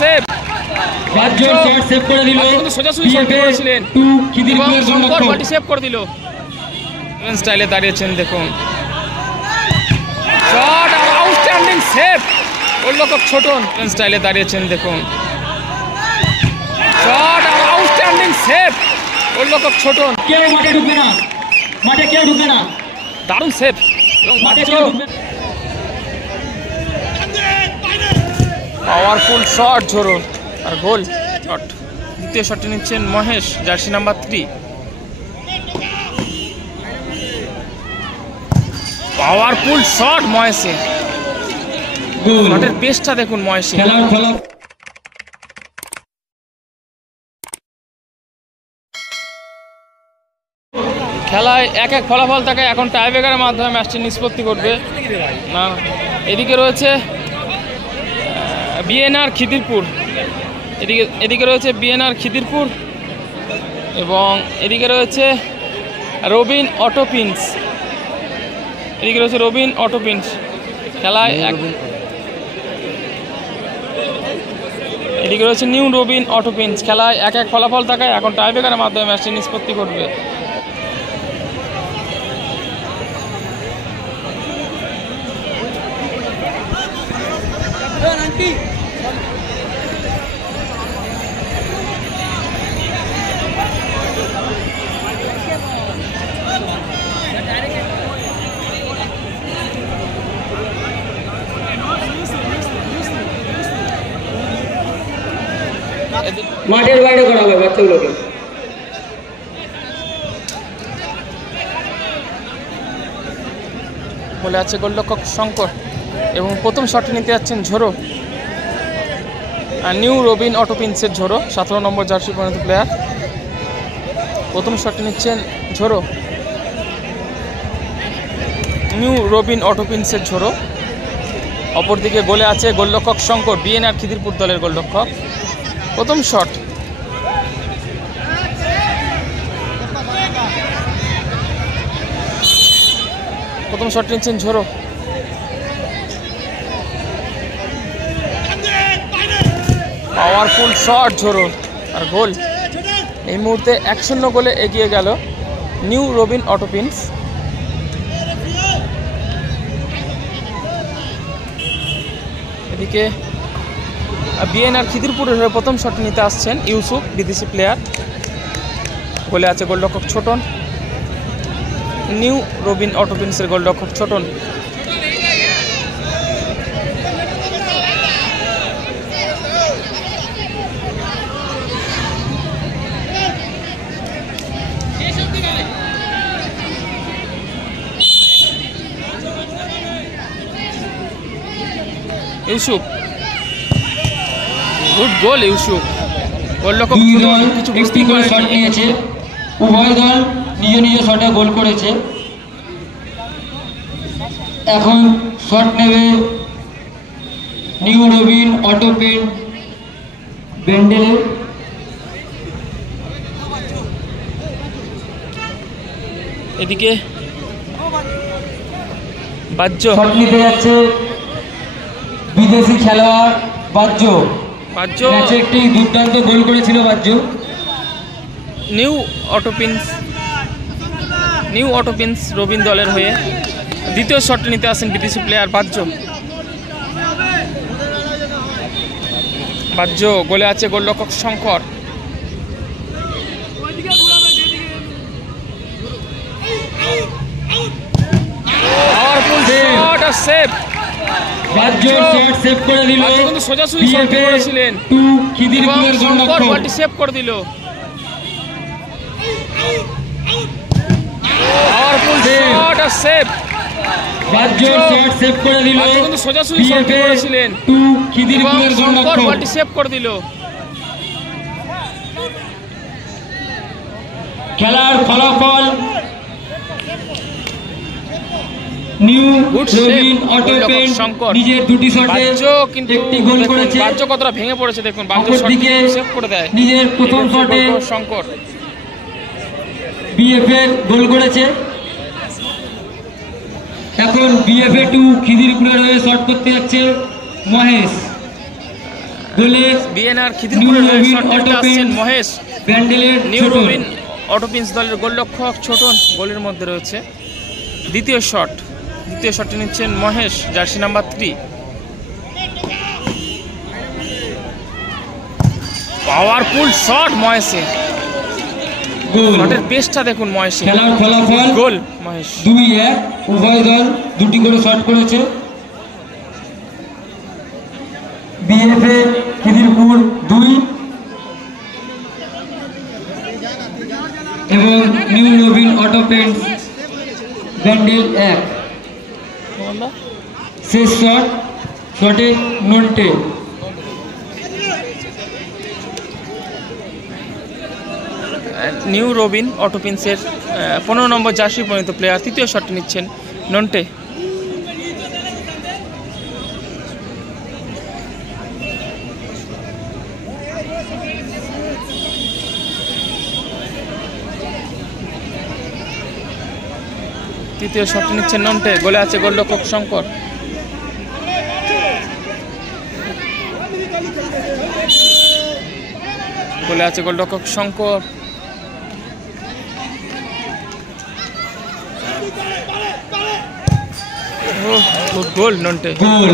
Save, বাজ্য shot save করে দিল, কিন্তু সোজাসুজি শট করেছিলেন শঙ্কর, বলটি সেভ করে দিল। স্টাইলে দাঁড়িয়েছেন দেখুন, শট আর আউটস্ট্যান্ডিং সেভ, গোলরক্ষক ছোটন স্টাইলে দাঁড়িয়েছেন দেখুন, শট আর আউটস্ট্যান্ডিং সেভ, গোলরক্ষক ছোটন। কেউ মাঠে ঢুকবে না, মাঠে কেউ ঢুকবে না, দারুণ সেভ এবং পাওয়ারফুল শট ঝোড়ো আর গোল শট। দ্বিতীয় শটটি নিচ্ছেন Mahesh, jersey number 3। Powerful shot মহেশের, শটের পেসটা দেখুন মহেশের। খেলায় 1-1 ফলাফল থাকে, এখন টাইব্রেকারের মাধ্যমে ম্যাচটি নিষ্পত্তি করবে। না, এদিকে রয়েছে বিএনআর খিদিরপুর, এদিকে রয়েছে বিএনআর খিদিরপুর এবং এদিকে রয়েছে রবিন অটোপিন্স, এদিকে রয়েছে রবিন অটোপিন্স। খেলায় এদিকে রয়েছে নিউ রবিন অটোপিন্স। খেলায় 1-1 ফলাফল থাকায় এখন টাইব্রেকারের মাধ্যমে ম্যাচটি নিষ্পত্তি করবে। মাঠের বাইরে করা হবে বাচ্চাগুলোকে। বলে আছে গোলরক্ষক শঙ্কর এবং প্রথম শটটি নিতে যাচ্ছেন ঝোড়ো, নিউ রবিন অটোপিন্সের ঝোড়ো, 17 নম্বর জার্সি পরিণত প্লেয়ার। প্রথম শটটি নিচ্ছেন ঝোড়ো, নিউ রবিন অটোপিন্সের ঝোড়ো। অপরদিকে গোলে আছে গোলরক্ষক শঙ্কর, বিএনআর খিদিরপুর দলের গোলরক্ষক। প্রথম শট, প্রথম শট নিচ্ছেন ঝোড়ো, পাওয়ারফুল শট ঝোড়ো আর গোল। এই মুহূর্তে 1-0 গোলে এগিয়ে গেল নিউ রবিন অটোপিন্স। এদিকে বিএনআর খিদিরপুরের হয়ে প্রথম শট নিতে আসছেন ইউসুফ, বিদেশি প্লেয়ার। গোলে আছে গোলরক্ষক ছোটন, নিউ রবিন অটোপিন্সের গোলরক্ষক ছোটন। ইউসুফ, গুড গোল ইউসুফ, গোলরক্ষক কিছু বুঝতেই নিয়েছে, উভয় দল নিজ নিজ শটে গোল করেছে। এখন শট নেবে নিউ রবিন অটোপিন বেন্ডেলে। এদিকে বাজ্য শট নিতে যাচ্ছে বিদেশি খেলোয়াড় বাজ্য। ম্যাচে একটি দুর্দান্ত গোল করেছিল বাজ্য। নিউ অটোপিন্স রবিন দলের হয়ে দ্বিতীয় শটটি নিতে আসেন বিদেশি প্লেয়ার বাজ্য। গোলে আছে গোলরক্ষক শঙ্কর। পাওয়ারফুল শট আর সেভ, বাজ্য শট সেভ করে দিল, কিন্তু সোজাসুজি শট করেছিলেন শঙ্কর, বলটি সেভ করে দিল। পাওয়ারফুল শট আর সেভ, বাজ্য শট সেভ করে দিল, কিন্তু সোজাসুজি শট করেছিলেন শঙ্কর, বলটি সেভ করে দিল। খেলার ফলাফল নিউ রবিন অটোপেন নিজের দুটি শটে একটি গোল করেছে। বাজ্য কতটা ভেঙে পড়েছে দেখুন, বাজ্য সেভ করে দেয়। নিজের প্রথম শটে শঙ্কর বিএফএর গোল করেছে। এখন বিএফএ 2 খিদিরপুরের হয়ে শট করতে যাচ্ছে মহেশ। গোলে বিএনআর খিদিরপুরের হয়ে শট নিতে আসছেন মহেশ। ব্যান্ডেলের নিউ ছোটন। রবিন অটোপিন্স দলের গোলরক্ষক ছোটন গোলের মধ্যে রয়েছে। দ্বিতীয় শটটি নিচ্ছেন Mahesh, jersey number 3। Powerful shot মহেশের, গোল। শটের পেসটা দেখুন মহেশের। খেলার ফলাফল গোল মহেশ। 2-1। উভয় দল দুটি করে শট করেছে। বিএফএ খিদিরপুর 2 এবং new Robin auto paints Bandel 1। শেষ শটে নন্টে। নিউ রবিন অটোপিন্সের 15 নম্বর জার্সি পরিণত প্লেয়ার তৃতীয় শটটি নিচ্ছেন নন্টে। তৃতীয় শটটি নিচ্ছেন নন্টে, গোলে আছে গোলরক্ষক শঙ্কর। গোলে আছে গোলরক্ষক শঙ্কর। গোল নন্টে, গোল।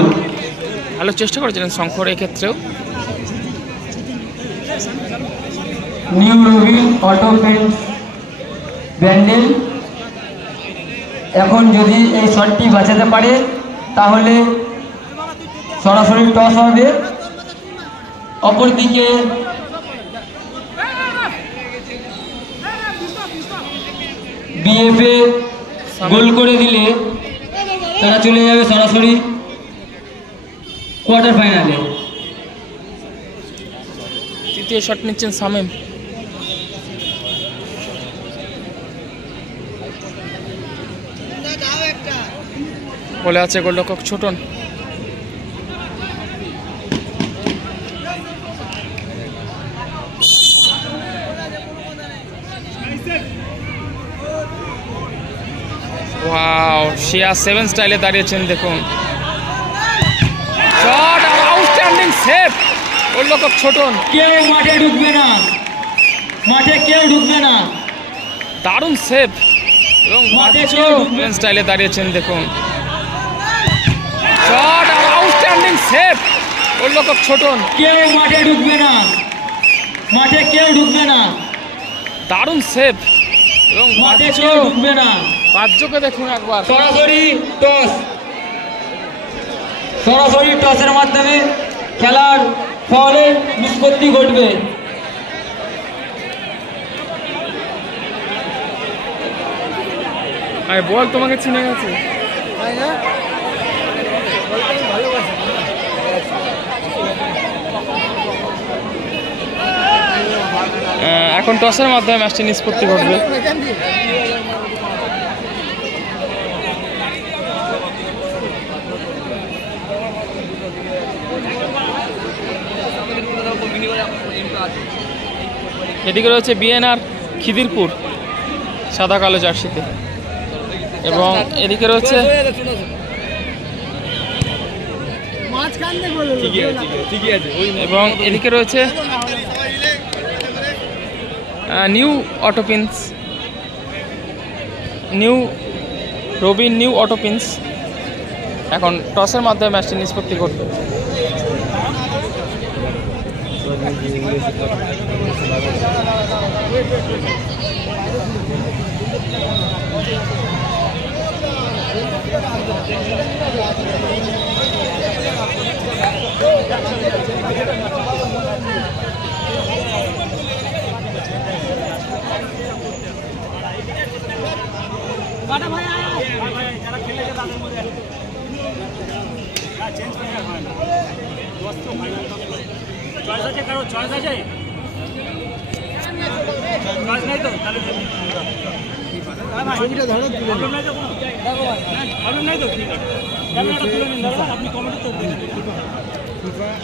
ভালো চেষ্টা করেছিলেন শঙ্কর এক্ষেত্রেও। New Robin auto paints Bandel এখন যদি এই শটটি বাঁচাতে পারে তাহলে সরাসরি টস হবে। অপরদিকে বিএফএ গোল করে দিলে তারা চলে যাবে সরাসরি কোয়ার্টার ফাইনালে। তৃতীয় শট নিচ্ছেন শামীম। বলে আছে গোলরক্ষক ছোটন। ওয়াও, শিয়া 7 স্টাইলে দাঁড়িয়েছেন দেখুন। শট আর আউটস্ট্যান্ডিং সেভ গোলরক্ষক ছোটন। কেউ মাঠে ঢুকবে না, মাঠে কেউ ঢুকবে না। দারুণ সেভ এবং মাঠে বাচ্চু কেউ ঢুকবে না। 7 স্টাইলে দাঁড়িয়েছেন দেখুন। শট আর আউটস্ট্যান্ডিং সেভ গোলরক্ষক ছোটন। কেউ মাঠে ঢুকবে না, মাঠে কেউ ঢুকবে না। দারুণ সেভ এবং মাঠে বাচ্চু কেউ ঢুকবে না। বাচ্চুকে দেখুন একবার। সরাসরি টস, সরাসরি টসের মাধ্যমে খেলার ফলে নিষ্পত্তি ঘটবে। আরে বল, তোমাকে চিনে গেছে। এখন টসের মাধ্যমে ম্যাচটি নিষ্পত্তি ঘটবে। এদিকে রয়েছে বিএনআর খিদিরপুর সাদা কালো জার্সিতে, এবং এদিকে রয়েছে এবং এদিকে রয়েছে নিউ অটোপিন্স, নিউ রবিন নিউ অটোপিন্স। এখন টসের মাধ্যমে ম্যাচটি নিষ্পত্তি করবে।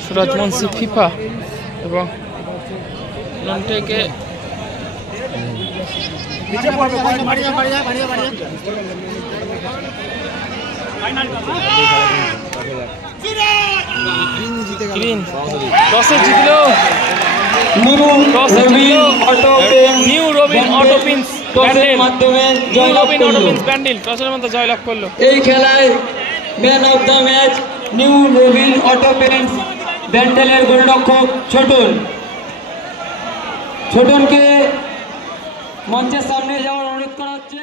সুরাজ মুন্সি ফিফা এবং নন্টেকে গ্রিন টসে জিতলো নিউ রবিন অটো পিন্স টসের মাধ্যমে জয়লাভ করলো। ব্যান্ডেল টসের মধ্যে জয়লাভ করলো। এই খেলায় man of the match new Robin auto paints ব্যান্ডেলের গোলরক্ষক ছোটনকে মঞ্চের সামনে যাওয়ার অনুরোধ করা হচ্ছে।